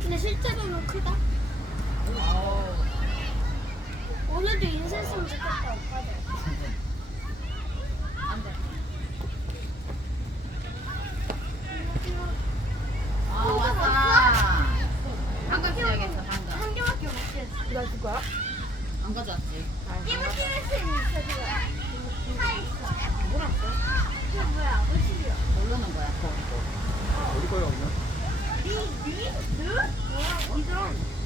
근데 실제로는 크다. 오늘도 인쇄 쓰면 좋겠다, 오빠들. 안돼 아 왔다 방금 지나겠어 방금 한 개밖에 못 쓰겠어. 이거 줄 거야? 안 가져왔지 이거 찍을 수 있어, 지금. 차 있어. 뭐라 써? 이거 뭐야, 무슨이야? 모르는 거야 어디 거야 오늘? 니, 니, 느? 뭐야, 이들은?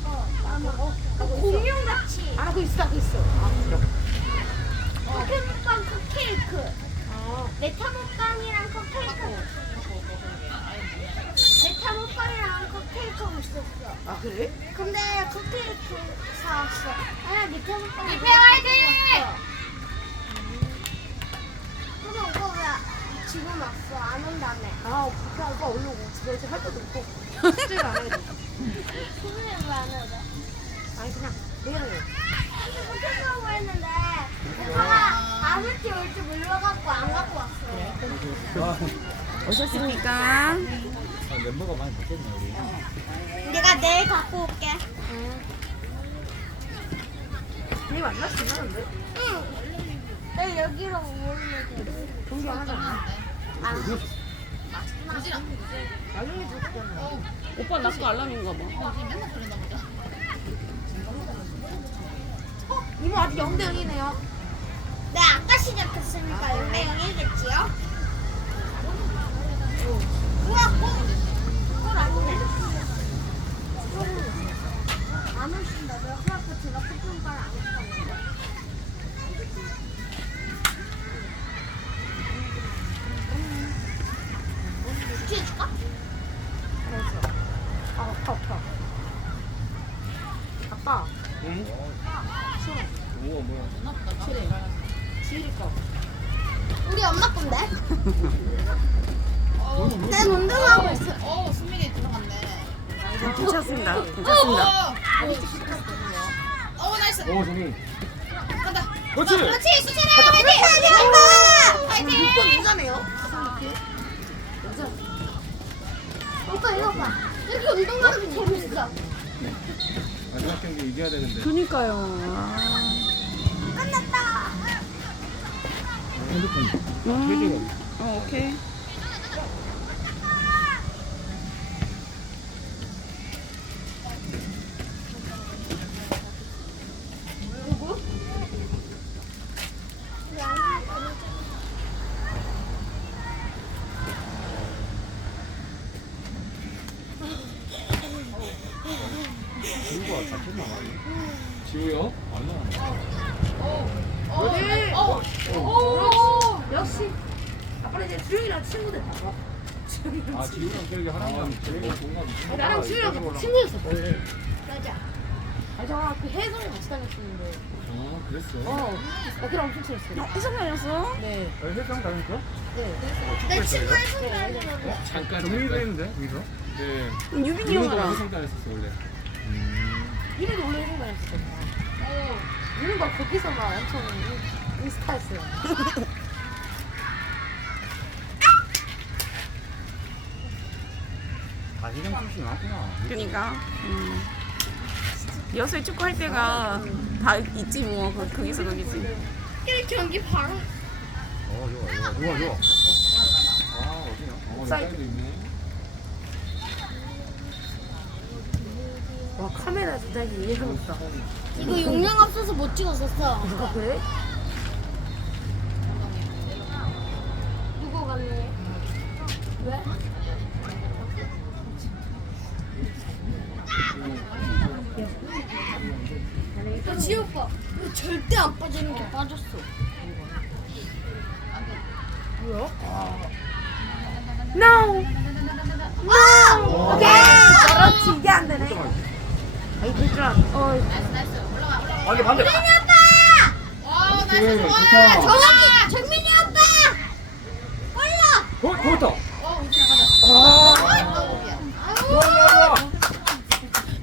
어, 나 먹어. 그 공룡같이. 아, 그거 있어, 그거 있어. 포켓몬빵 컵케이크. 아, 메타몬빵이랑 컵케이크. 메타몬빵이랑 컵케이크가 있었어. 아 그래? 근데 컵케이크 사왔어. 아니야, 메타몬빵. 리페 화이팅! 근데 오빠 왜 지금 왔어? 안 온다며. 아, 오빠, 오빠 오려고 집에 이제 할 때도 없고 숙제를 안 해야 돼. 오늘 왜안 오래? 아니 그냥 내일은 해. 근데 포켓몬고 했는데 오빠가 안 올지 올지 몰라갖고 안 갖고 왔어. 오셨습니까? 아, 멤버가 많이 바뀌었네 우리. 내가 내일 갖고 올게. 니 만날 수 있나는데? 응. 내일 여기로 돼. 동기. 아, 알림이 들었잖아. 오빠 나그 알람인가 봐. 이모 아직 0대 0이네요. 네 아까 시작했으니까 0대 0이겠지요? 우리 엄마 건데? 어, 내 운동하고 있어. 어 수민이 들어갔네 괜찮습니다. 괜찮습니다. 어, 어 나이스 오 정민. 간다 그렇지. 그렇지 수찬아 화이팅 화이팅 6번 여자네요. 오빠 이거 봐. 이렇게 운동하는 게 재밌어. 마지막 경기 이겨야 되는데. 그니까요. 아. 끝났다. 핸드폰. 음. 어, 오케이. 지우가 다쳤나? 지우요? 아니야. 네. 어, 어, 역시. 아빠는 이제 주영이랑 친구들 다 봐. 아 지우랑 기억이 하나만. 지우가 동갑. 아니, 나랑 주영이랑 같은 친구였어. 맞아. 아니, 저랑 그 해성이 같이 다녔었는데. 아 그랬어. 어, 나 걔랑 엄청 친했어요. 해성 다녔어? 네. 아, 회장 다녔어? 네. 내 친구의 손가락으로. 잠깐. 정민이도 했는데 여기서? 네. 음, 유빈이 형이랑. 회장 다녔었어 원래. 음. 이래도 원래 해성 다녔었거든요. 이런 거 거기서만 엄청 인- 인스타했어요. 다 회장 출신 나구나. 그니까. 음. 여수에 축구 할 때가 다 있지 뭐. 거- 거기서 거기지. 이 경기 바로. 어 좋아 좋아 좋아 좋아. 아 어디야? 어 사이드. 있네. 와, 카메라 조작이 이해하겠다. 이거 용량 없어서 못 찍었었어. 아, 그래? 누구 갔니? 왜? 야, 지오빠 이거 절대 안 빠지는 게 빠졌어. 뭐야? No! 와! 오케이! 그렇지, 이게 안 되네. 아이, 될줄 알았네. 어, 나이스 나이스 올라가 올라가 반대 반대. 정민이 아빠! 와 나이스 네, 좋아 좋다. 정민이! 정민이 아빠! 골라! 어 좋았다. 어 우진아 가자 아 미안 좋아 좋아 좋아.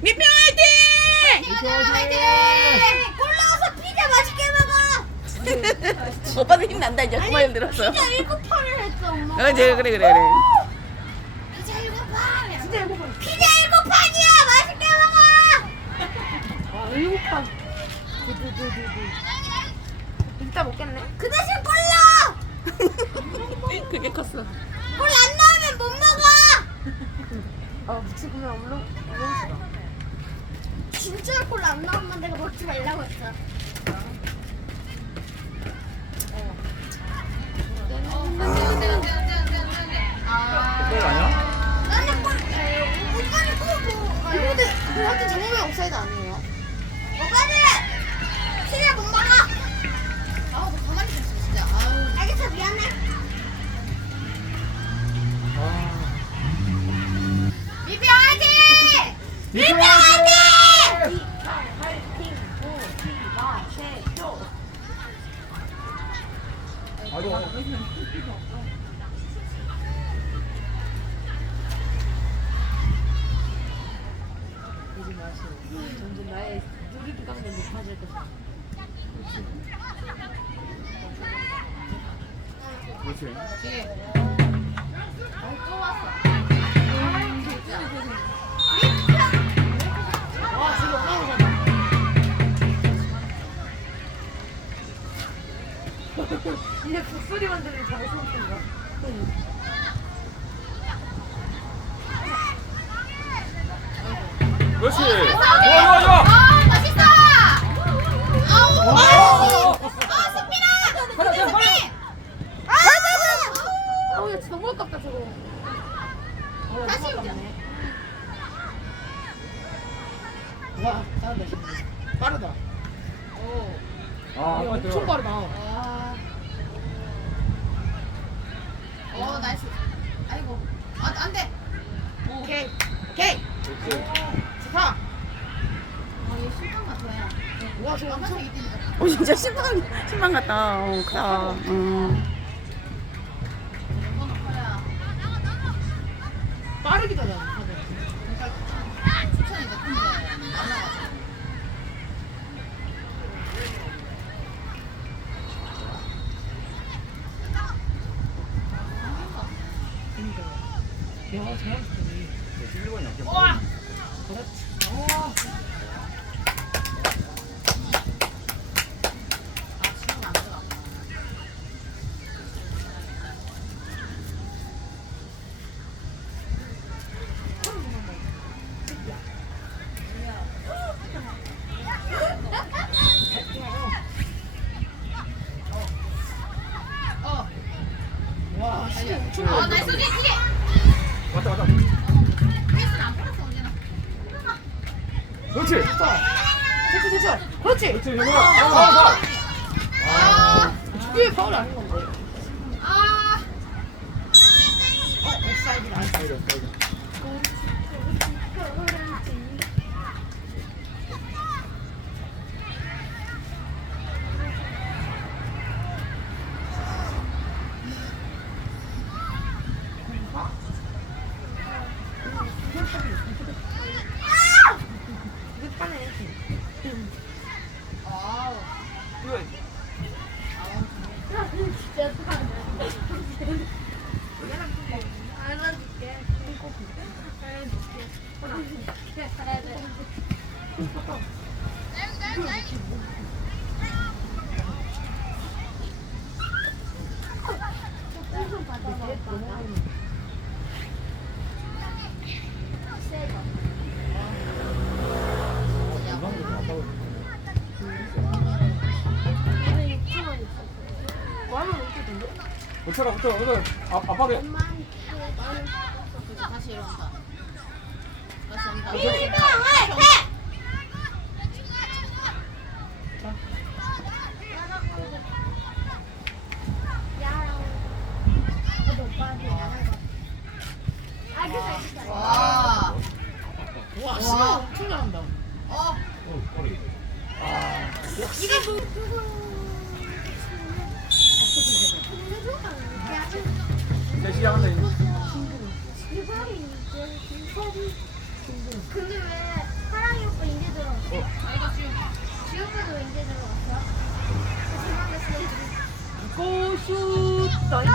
미평 화이팅! 오빠는 힘난다 이제 그 말 들어서 진짜 일곱 판을 했어 엄마. 어, 그래 그래 그래 그래 피자 일곱 판. 진짜 일곱 판. 피자 일곱 판이야 맛있게 먹어. 와 일곱 판. 이따 먹겠네. 그 대신 몰라. 그게 컸어. 몰안 나오면 못 먹어. 아 미치구나 울렁 울렁. 진짜 콜안 나오면 내가 먹지 말라고 했어. 아 오빠가요? 오케이. 좋다. 와, 저 엄청. 어, 진짜 신방, 신방 같다. 어, 크다. 어. 어. 붙여라 붙여라 붙여라 아, 아빠게 다시 일어난다. 다시 한다. 와. 와, 씨발 엄청 잘한다. 어. 꼬리. 아. 이거 뭐. 이제 시작하네. 근데 왜 사랑이 오빠 이제 들어왔어? 지우 오빠도 이제 들어왔어? 도망갔어. 고슛 너희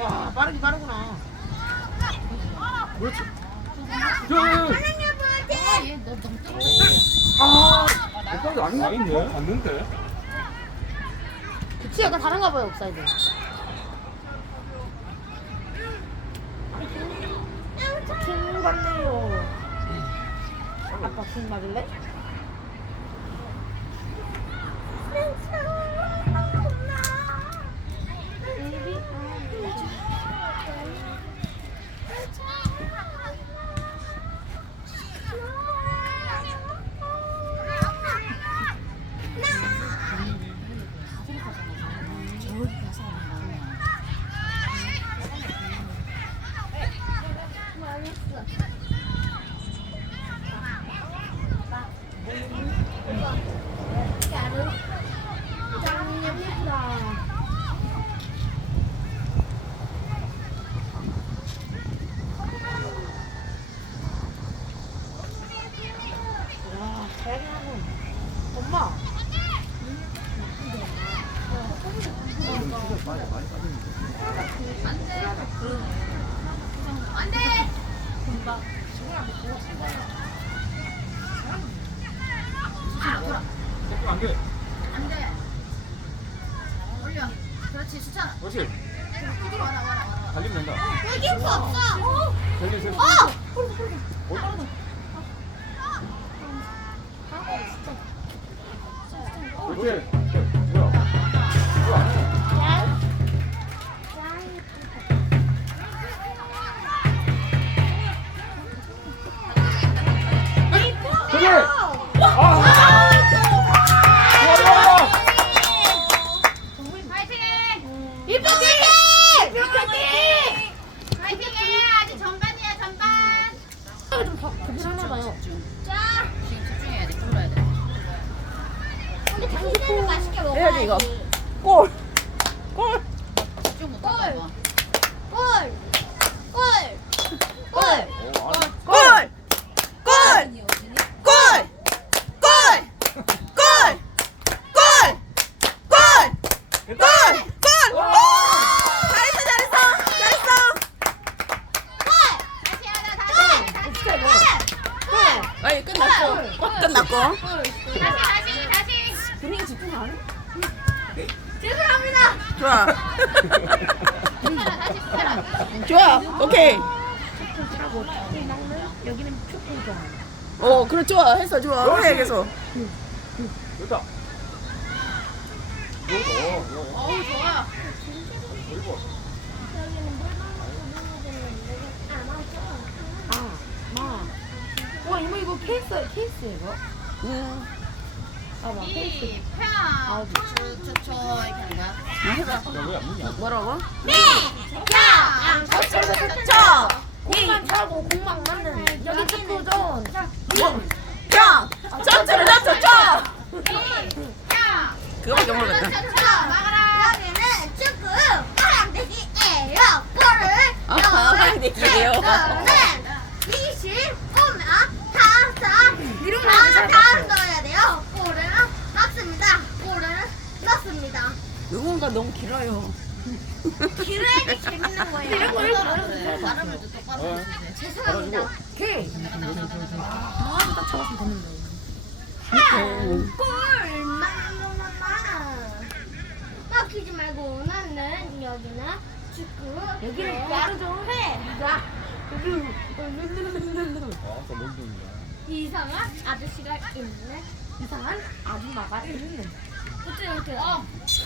와 빠르긴 빠르구나. 그렇지. 야, 사랑이 오빠 어, 아, 아, 나도 아닌가? 나 있네. 봤는데. 그치 약간 다른가 봐요 옵사이드. 킹 받네요. 아빠 킹 받을래? 그렇지. 달리면 된다. 이길 수 없어. 달리, 달리. 어! 어? 그렇지. 당신은 맛있게 해야지, 먹어야지. 이거. 골! 골! 좀 못하잖아. 골! 골! 골! 골! 해 계속. 됐다. 어우 좋아. 아, 와 이모 이거 케이스 케이스 이거. 응. 아, 봐봐 케이스. 아, 추추추 이렇게 한다. 아, 뭐라고? 네. 야. 추추추추. 네. 공만 차고 공만 만드는 여기 축구존. 뿅. 점점 나 짜자. 그거밖에 모르겠다. 응원가 너무 길어요. 길어야지 재밌는 거예요. 이런 걸 발음을 좀 똑바로. 죄송합니다. 오케이. 아, 나 저거 보면 골! 막히지 말고 나는 여기나 축구 여기를 바로 좀 해! 아, 저 뭔데 이거. 이상한 아저씨가 있네 이상한 아줌마가 있네 어째 어째 어 어째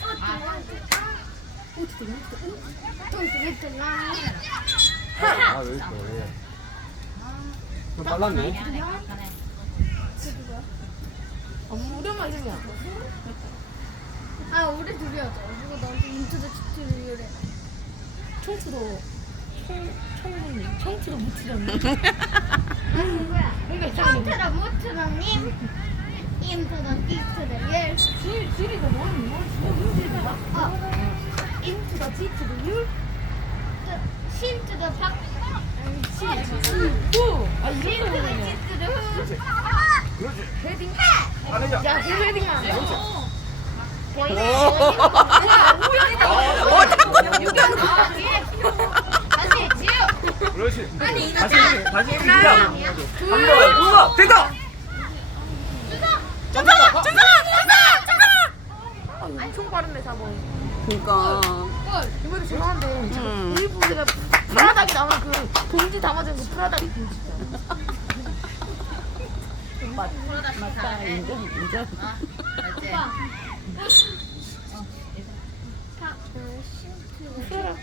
어째 어째 어째 아, 왜 이렇게 어려워. 아, 좀 빨랐네. 어째 조금만 아 우리 둘이 하자. 누가 나한테 인터넷 치트를 이래. 청트로 청청 청트로 무치렸네. 누구야? 뭔가 이상해. 컨트롤 모트로님 인트로 디트로 예. 질 질이가 뭐야? 뭐 지금 질이가? 어. 인트로 디트로 유. 신트로 박. 신트로 오! 아 이거 뭐냐? 디트로 그러니까 이번에 제가 한데 우리 분들가 프라닭이 나오는 그 봉지 담아준 그 프라닭 봉지.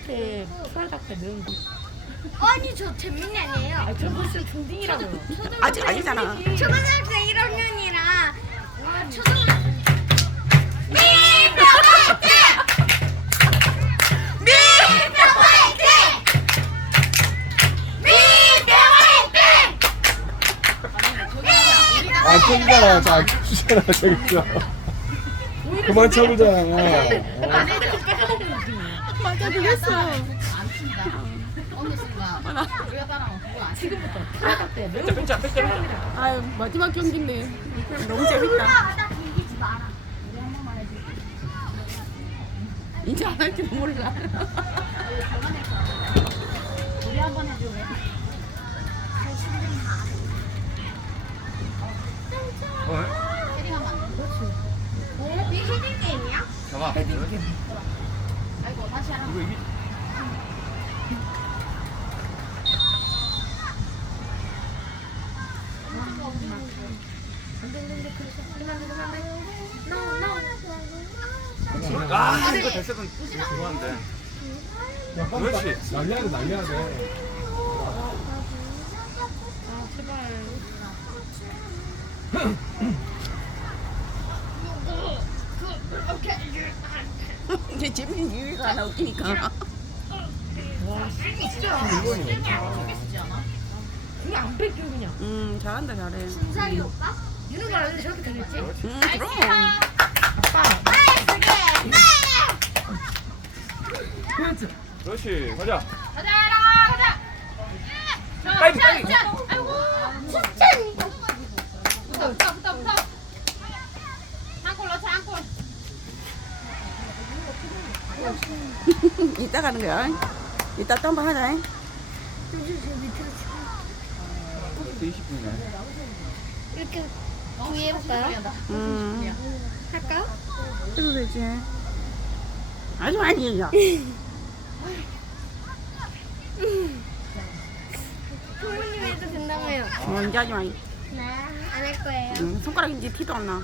때 프라닭 때 매운 거. 아니 저 재민이 아니에요. 아, 저 무슨 중딩이라고요. 아직 아니잖아 초등학생 1학년이라 초등학생 안 쳐주잖아. 저안 쳐주잖아. 저기서. 그만 쳐보잖아. 맞아 그랬어 뺀자. 아유 마지막 경기인데 너무 재밌다. 이제 안 할지도 몰라 우리 한 번 해줘 왜? 어? 헤딩하면 안 돼. 헤딩 게임이야? 잡아. 아이고 다시 하라. 이거. 아 이거 됐어도 좋아한데. 그렇지. 날려야 돼, 날려야 돼. 이제 재밌는 이유가 하나 웃기니까 그게 안 뺏겨 그냥. 음 잘한다 잘해 준석이 오빠? 이런 걸 아는데 저렇게 되겠지? 음 그럼 그렇지. 가자. 가자 가자. 가자. 빨리 빨리. 아이고. 붙어 붙어 붙어 붙어. 한골 넣자 한 골. 이따 가는 거야 이따 또 한 번 하자 20분이네. 이렇게 구해볼까요? 음 할까? 해도 되지 아주 많이 해줘 부모님 해도 된다며요. 어 이제 하지 마이 네, 안 할 거예요. 음, 손가락 이제 티도 안 나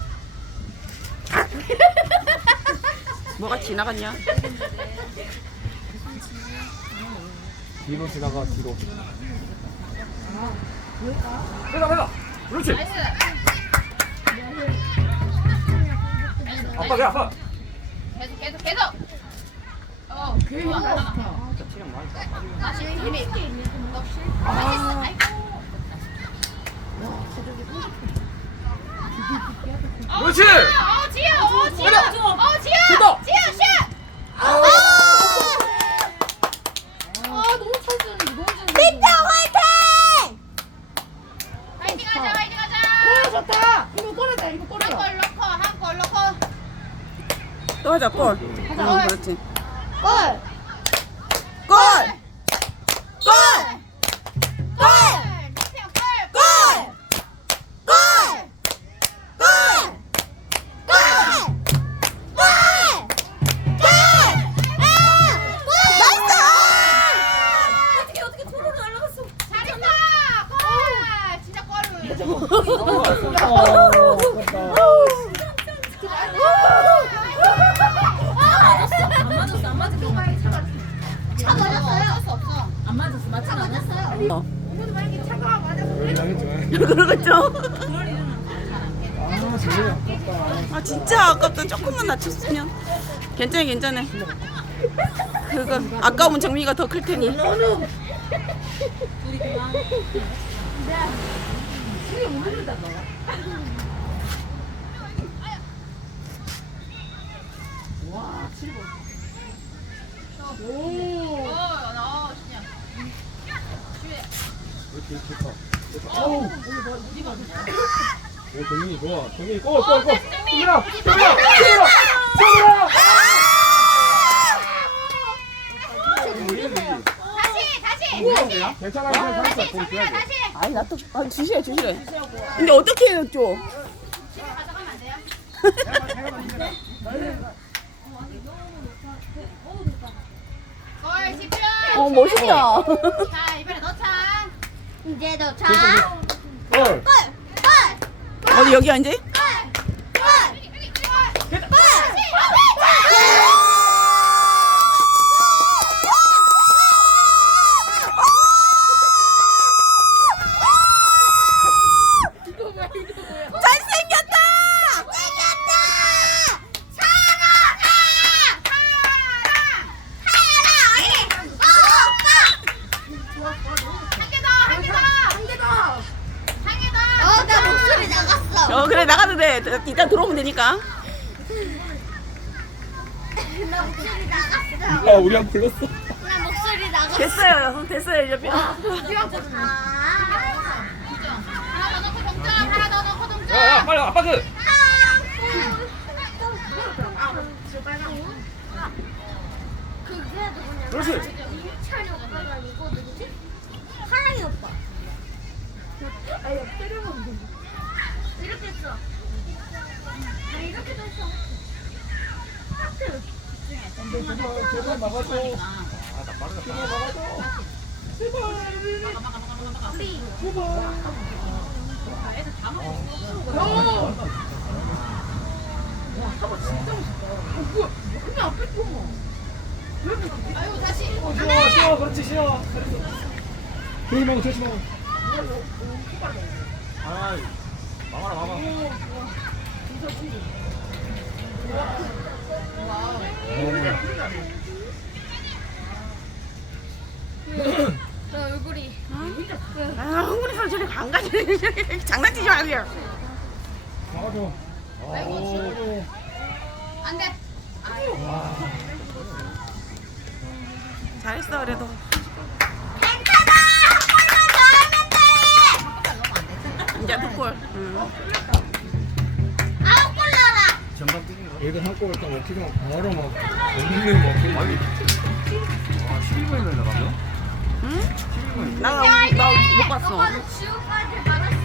뭐가 지나갔냐 뒤로 지나가, 뒤로. 가자 가자. 그렇지. 아빠 야 아빠. 계속 계속 계속. 어. 좋아. 다시 힘이. 아. 그렇지. 어 지효. 어 지효. 어 지효. 됐다. 지효 샷. 아 너무 찰졌는데 너무 잘. 삐터 화이팅! 화이팅 하자 화이팅 하자. 오 좋다. 이거 꺼내자 이거 꺼내자. 한골 넣고 한골 넣고. 또 하자 골 응, 그렇지 골! 골! 괜찮아 그거 아까우면 정민이가 더 클 테니 오. 동민이 좋아. 동민이 골, 골, 골. 동민아, 동민아, 동민아, 동민아. 괜찮아 괜찮아 잘했어 공 줘야지 아니 나또 아, 주시래 주시래. 근데 어떻게 해요 또? 골 집중. 어 멋있다. 자 이번에 너창. 이제 너 자. 골 골! 골! 어디 여기 앉아? 골! 골! 잘생겼다. 이겼다! 사랑아! 사랑! 사랑! 어, 오빠! 어, 나 목소리 나갔어. 어 그래 나가도 돼. 이따 들어오면 되니까. 나 목소리 나갔어. 아 우리 한 불렀어 나 목소리 나갔어. 됐어요. 됐어요 이제. 아. 하나 더 넣고 동점. 하나 더 넣고 동점. 야 야 빨리 아빠 그 그게 누구냐? 그렇지. 이찬이 오빠가 이거 누구지? 사랑이 오빠. 아, 했어. 이렇게 됐어. 하트. 조심하고 아이 막아라. 막아 나 얼굴이 아 흥분해서 저리 안 가지. 장난치지 마세요. 안 돼. 잘했어 그래도. 괜찮아. 한 번만 더 하면 돼. 이제 두 골. 응. 전방 뛰는 거 얘들 한골 딱 먹히면 바로 막 먹는 거 아니 아 12분이나 나가면? 응? 나나못 봤어. 오빠는 지우까지 받았어.